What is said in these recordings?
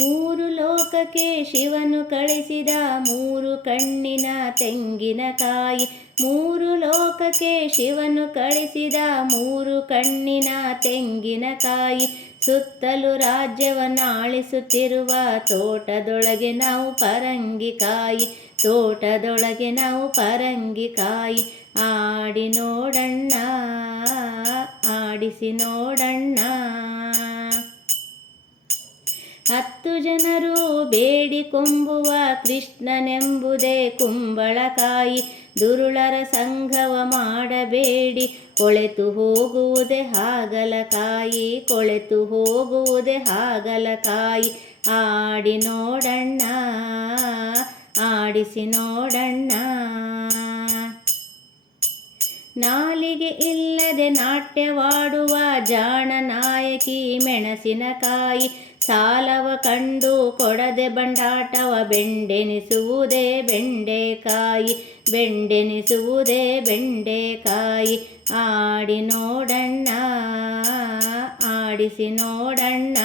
ಮೂರು ಲೋಕಕ್ಕೆ ಶಿವನು ಕಳಿಸಿದ ಮೂರು ಕಣ್ಣಿನ ತೆಂಗಿನಕಾಯಿ ಮೂರು ಲೋಕಕ್ಕೆ ಶಿವನು ಕಳಿಸಿದ ಮೂರು ಕಣ್ಣಿನ ತೆಂಗಿನಕಾಯಿ ಸುತ್ತಲೂ ರಾಜ್ಯವನ್ನಾಳಿಸುತ್ತಿರುವ ತೋಟದೊಳಗೆ ನಾವು ಪರಂಗಿಕಾಯಿ ತೋಟದೊಳಗೆ ನಾವು ಪರಂಗಿಕಾಯಿ ಆಡಿ ನೋಡಣ್ಣ, ಆಡಿಸಿ ನೋಡಣ್ಣ. ಹತ್ತು ಜನರು ಬೇಡಿಕೊಂಬುವ ಕೃಷ್ಣನೆಂಬುದೇ ಕುಂಬಳಕಾಯಿ ದುರುಳರ ಸಂಘವ ಮಾಡಬೇಡಿ, ಕೊಳೆತು ಹೋಗುವುದೇ ಹಾಗಲಕಾಯಿ ಕೊಳೆತು ಹೋಗುವುದೇ ಹಾಗಲಕಾಯಿ ಆಡಿ ನೋಡಣ್ಣ, ಆಡಿಸಿ ನೋಡಣ್ಣ. ನಾಲಿಗೆ ಇಲ್ಲದೆ ನಾಟ್ಯವಾಡುವ ಜಾಣ ನಾಯಕಿ ಮೆಣಸಿನಕಾಯಿ. ಸಾಲವ ಕಂಡು ಕೊಡದೆ ಬಂಡಾಟವ ಬೆಂಡೆನಿಸುವುದೇ ಬೆಂಡೆಕಾಯಿ ಬೆಂಡೆನಿಸುವುದೇ ಬೆಂಡೆಕಾಯಿ. ಆಡಿ ನೋಡಣ್ಣ ಆಡಿಸಿ ನೋಡಣ್ಣ.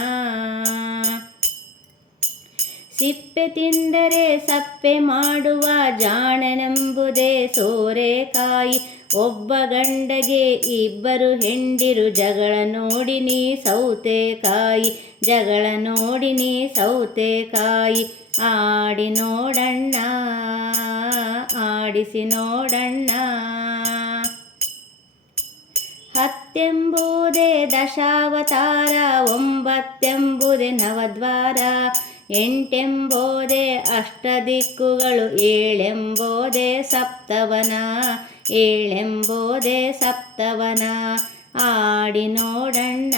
ಸಿಪ್ಪೆ ತಿಂದರೆ ಸಪ್ಪೆ ಮಾಡುವ ಜಾಣನೆಂಬುದೇ ಸೋರೆಕಾಯಿ ಒಬ್ಬ ಗಂಡಗೆ ಇಬ್ಬರು ಹೆಂಡಿರು ಜಗಳ ನೋಡಿ ನೀ ಸೌತೆಕಾಯಿ ಜಗಳ ನೋಡಿ ನೀ ಸೌತೆಕಾಯಿ ಆಡಿ ನೋಡಣ್ಣ, ಆಡಿಸಿ ನೋಡಣ್ಣ. ಹತ್ತೆಂಬುದೇ ದಶಾವತಾರ, ಒಂಬತ್ತೆಂಬುದೇ ನವದ್ವಾರ. ಎಂಟೆಂಬೋದೇ ಅಷ್ಟದಿಕ್ಕುಗಳು, ಏಳೆಂಬೋದೆ ಸಪ್ತವನ ಏಳೆಂಬೋದೆ ಸಪ್ತವನ. ಆಡಿ ನೋಡಣ್ಣ,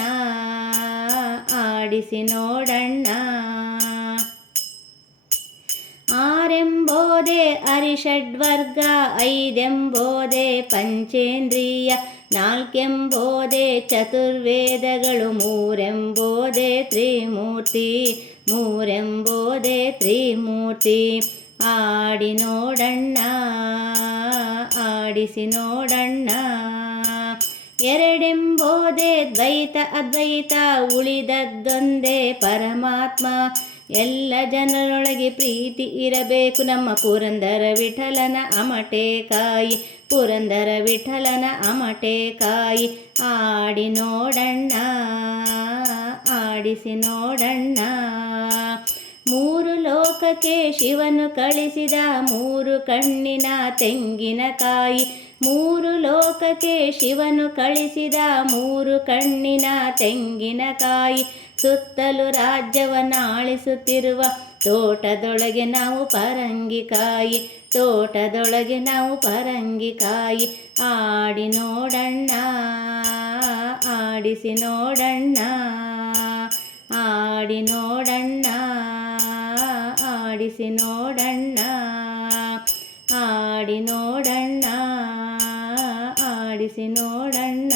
ಆಡಿಸಿ ನೋಡಣ್ಣ. ಆರೆಂಬೋದೆ ಅರಿಷಡ್ವರ್ಗ, ಐದೆಂಬೋದೆ ಪಂಚೇಂದ್ರಿಯ, ನಾಲ್ಕೆಂಬೋದೆ ಚತುರ್ವೇದಗಳು, ಮೂರೆಂಬೋದೆ ತ್ರಿಮೂರ್ತಿ. ಮೂರೆಂಬೋದೇ ತ್ರಿಮೂರ್ತಿ. ಆಡಿ ನೋಡಣ್ಣ ಆಡಿಸಿ ನೋಡಣ್ಣ. ಎರಡೆಂಬೋದೇ ದ್ವೈತ ಅದ್ವೈತ, ಉಳಿದದ್ದೊಂದೇ ಪರಮಾತ್ಮ. ಎಲ್ಲ ಜನರೊಳಗೆ ಪ್ರೀತಿ ಇರಬೇಕು. ನಮ್ಮ ಪುರಂದರ ವಿಠಲನ ಅಮಟೆ ಕಾಯಿ, ಪುರಂದರ ವಿಠಲನ ಅಮಟೆ ಕಾಯಿ. ಆಡಿ ನೋಡಣ್ಣ, ಆಡಿಸಿ ನೋಡಣ್ಣ. ಮೂರು ಲೋಕಕ್ಕೆ ಶಿವನು ಕಳಿಸಿದ ಮೂರು ಕಣ್ಣಿನ ತೆಂಗಿನಕಾಯಿ ಮೂರು ಲೋಕಕ್ಕೆ ಶಿವನು ಕಳಿಸಿದ ಮೂರು ಕಣ್ಣಿನ ತೆಂಗಿನಕಾಯಿ ಸುತ್ತಲೂ ರಾಜ್ಯವನ್ನಾಳಿಸುತ್ತಿರುವ ತೋಟದೊಳಗೆ ನಾವು ಪರಂಗಿಕಾಯಿ ತೋಟದೊಳಗೆ ನಾವು ಪರಂಗಿಕಾಯಿ ಆಡಿ ನೋಡಣ್ಣ, ಆಡಿಸಿ ನೋಡಣ್ಣ, ಆಡಿ ನೋಡಣ್ಣ. ಆಡಿಸಿ ನೋಡಣ್ಣ ಆಡಿ ನೋಡಣ್ಣ ಆಡಿಸಿ ನೋಡಣ್ಣ.